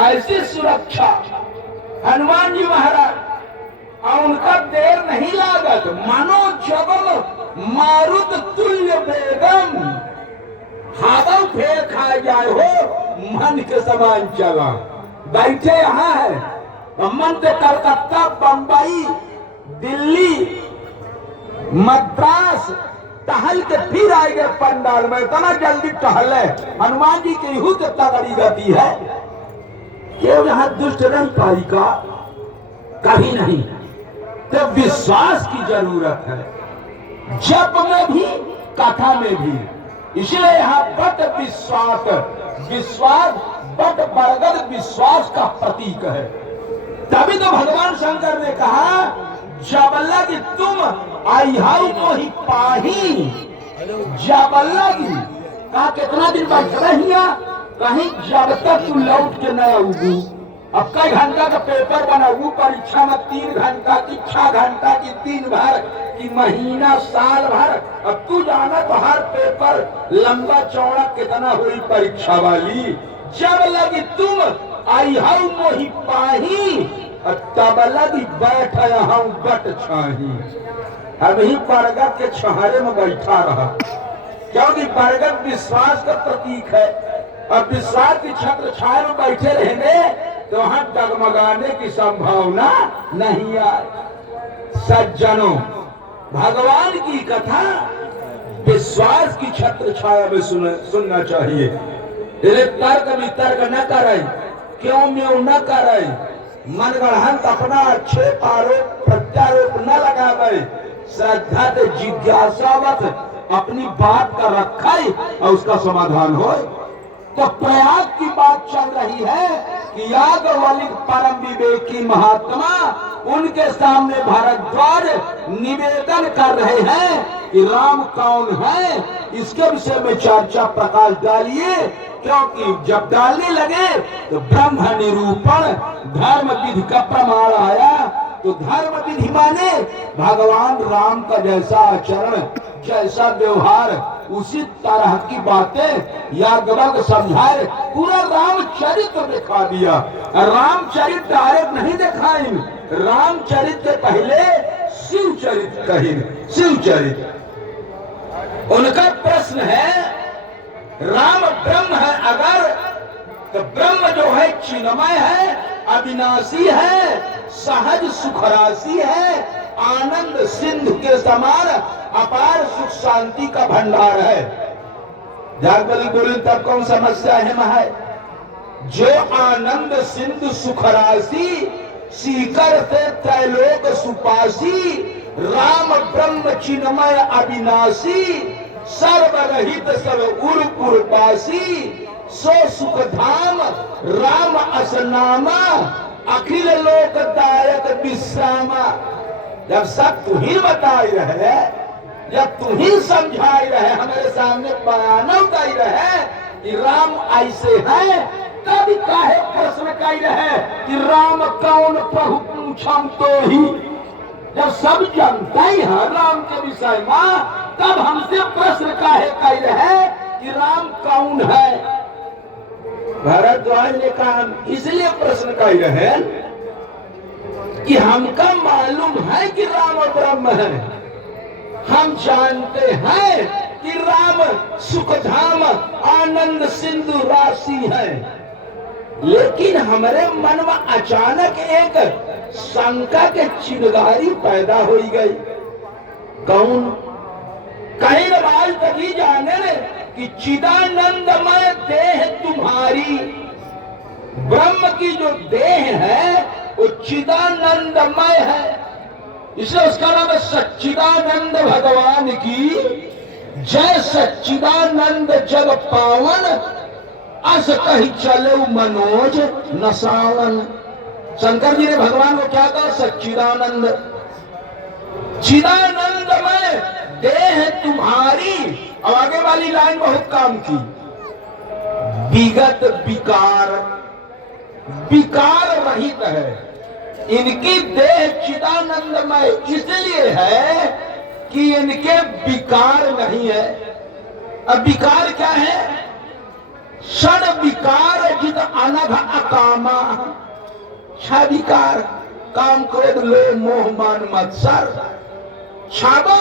ऐसी सुरक्षा हनुमान जी महाराज, और उनका देर नहीं लागत। मानो जबल मारुत तुल्य बेगम, हाथों फेर खा जाए हो मन के समान चला। बैठे यहाँ है, मन से कलकत्ता, बंबई, दिल्ली, मद्रास टहल के फिर आएंगे पंडाल में। इतना जल्दी टहले हनुमान जी की ही कितना बड़ी गति है। क्यों यहाँ दुष्ट नहीं पाएगा, कभी नहीं। तो विश्वास की जरूरत है, जप में भी कथा में भी। इसलिए यहाँ बट विश्वास, विश्वास बट बरगद विश्वास का प्रतीक है। तभी तो भगवान शंकर ने कहा जब लग तुम आइहाउ तो ही पाही। जब लगी कहा कितना दिन बैठ रहिया, कहीं जब तक तू लौट के न आऊगू। अब कई घंटा का पेपर बनाऊ, परीक्षा में 3 घंटा की, 6 घंटा की, 3 भर की, महीना, साल भर। अब तू जाना तो हर पेपर लंबा चौड़ा कितना हुई परीक्षा वाली। जब लगी तुम आइहाउ मोहि पाही, तब लगी बैठ हूं बट छाही। अब ही बरगद के छहारे में बैठा रहा, क्योंकि बरगद विश्वास का प्रतीक है। और विश्वास की छत्र छाया में बैठे रहेंगे तो वहां डगमगाने की संभावना नहीं आए। सज्जनों, भगवान की कथा विश्वास की छत्र छाया में सुनना चाहिए। तर्क वितर्क न करे, क्यों म्यों न करे, मनगढ़ंत अपना आक्षेप आरोप प्रत्यारोप न लगावे। श्रद्धा से जिज्ञासावत अपनी बात का रखे और उसका समाधान हो। तो प्रयाग की बात चल रही है कि याज्ञवल्क्य परम विवेकी महात्मा, उनके सामने भारद्वाज निवेदन कर रहे हैं कि राम कौन है, इसके विषय में चर्चा प्रकाश डालिए। क्योंकि जब डालने लगे तो ब्रह्म निरूपण धर्म विधि का प्रमाण आया। तो धर्म विधि माने भगवान राम का जैसा आचरण, जैसा व्यवहार, उसी तरह की बातें याज्ञवल्क्य समझाए। पूरा रामचरित्र दिखा दिया। रामचरित्र डायरेक्ट नहीं दिखाए, रामचरित्र के पहले शिवचरित्र कहे। शिवचरित्र उनका प्रश्न है, राम ब्रह्म है अगर, तो ब्रह्म जो है चिन्मय है, अविनाशी है, सहज सुखराशि है, आनंद सिंधु के समान अपार सुख शांति का भंडार है। याज्ञवल्क्य बोले तब कौन समस्या है? जो आनंद सिंधु सुखराशि, सीकर से त्रैलोक सुपासी, राम ब्रह्म चिन्मय अविनाशी, सर्वरहित सब उर्पुरपासी, सो सुख धाम राम असनामा, अखिल लोकदायक विश्रामा। जब सब तू ही बताई रहे, जब तू ही समझाई रहे, हमारे सामने बयान उताई रहे कि राम ऐसे है, तब काहे प्रश्न कही रहे कि राम कौन प्रभु पूछम तो ही। जब सब जानता ही है राम के विषय में, तब हमसे प्रश्न काहे कही रहे कि राम कौन है। भारद्वाज ने कहा इसलिए प्रश्न कही रहे कि हमका मालूम है कि राम ब्रह्म है, हम जानते हैं कि राम सुखधाम आनंद सिंधु राशि है, लेकिन हमारे मन में अचानक एक शंका के चिंगारी पैदा हो गई। कौन? कहीं बाल तभी जाने कि चिदानंदमय देह तुम्हारी, ब्रह्म की जो देह है वो चिदानंदमय है, इसलिए उसका नाम है सच्चिदानंद भगवान की जय। सच्चिदानंद जग पावन, अस कही चलो मनोज नसावन। शंकर जी ने भगवान को क्या कहा? सच्चिदानंद, चिदानंदमय देह तुम्हारी। और आगे वाली लाइन बहुत काम की, विगत विकार, विकार रहित है। इनकी देह चिदानंदमय इसलिए है कि इनके विकार नहीं है। अब विकार क्या है? षड विकार जित अनघ अकामा। छह विकार, काम क्रोध लोभ मोह मान मत्सर। छावा